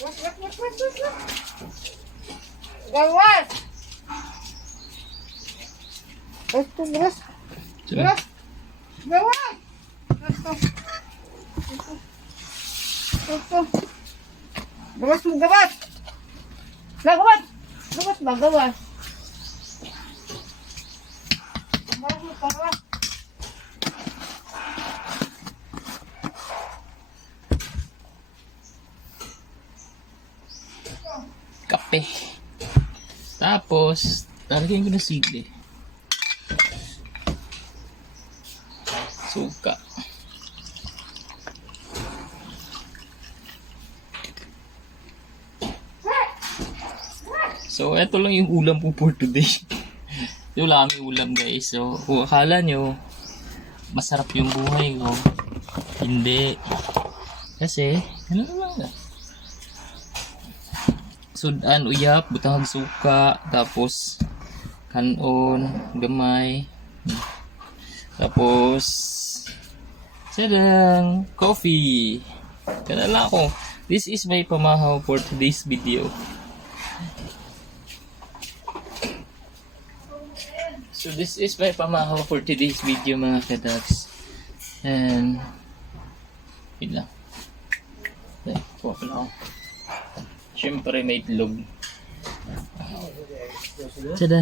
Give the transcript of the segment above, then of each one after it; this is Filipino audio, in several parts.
Gawas! Ito, gawas. Gawas! Gawas! Ito. Ito. Gawas mo, gawas! Gawas! Gawas ba, gawas? Gawas mo, gawas. Kape. Tapos, lalagyan ko ng sili. Suka. So, eto lang yung ulam po for today. Ito lang yung ulam, guys. So, kung akala nyo, masarap yung buhay ko, hindi. Kasi, ano lang sudan, uyap, butang suka, tapos kanon, gamay, tapos sadang coffee. Kanala ko. This is my pamahaw for today's video. So this is my pamahaw for today's video, mga kadags. And yun lang. Okay, kuha ko lang ako. Siyempre may itlog. Tada!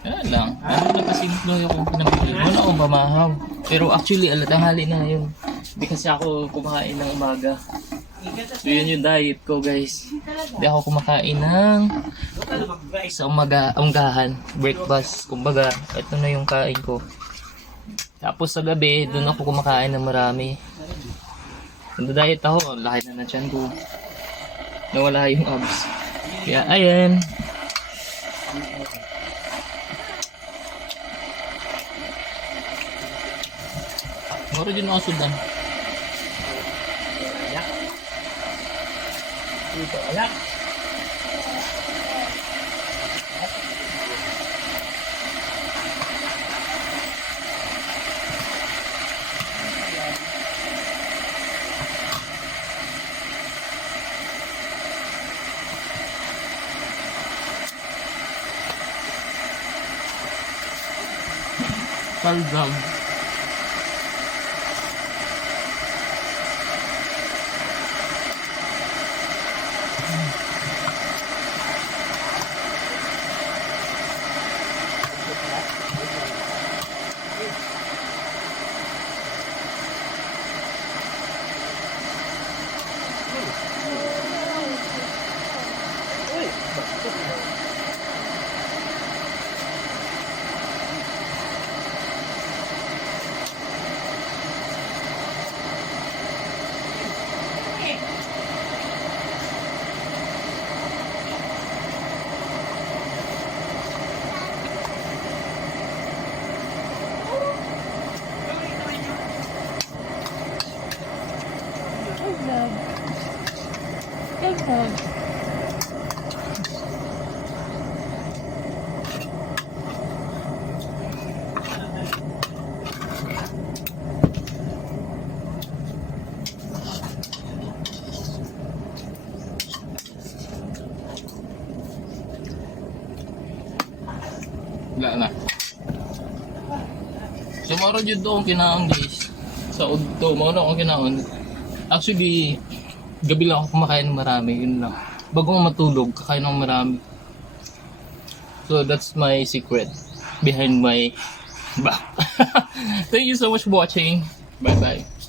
Yan lang. Ano lang kasimple yung pinamili. Wala akong pamahaw. Pero actually, tanghali na yun. Hindi kasi ako kumakain ng umaga. So yun yung diet ko, guys. Hindi ako kumakain ng sa umagahan. Breakfast. Kumbaga, ito na yung kain ko. Tapos sa gabi, doon ako kumakain ng marami. Nandadiet ako, laki na ng tiyan ko. Nawala yung abs. Kaya, ayan. Moro din ako sudan. Ito, alak. Kalgam. Wala na. So, maro dyan doon kinaon, guys. Sa udto, maro akong kinaon. Actually, gabi lang ako kumakain ng marami. Yun lang. Bago matulog, kakain ng marami. So, that's my secret behind my back. Thank you so much for watching. Bye-bye.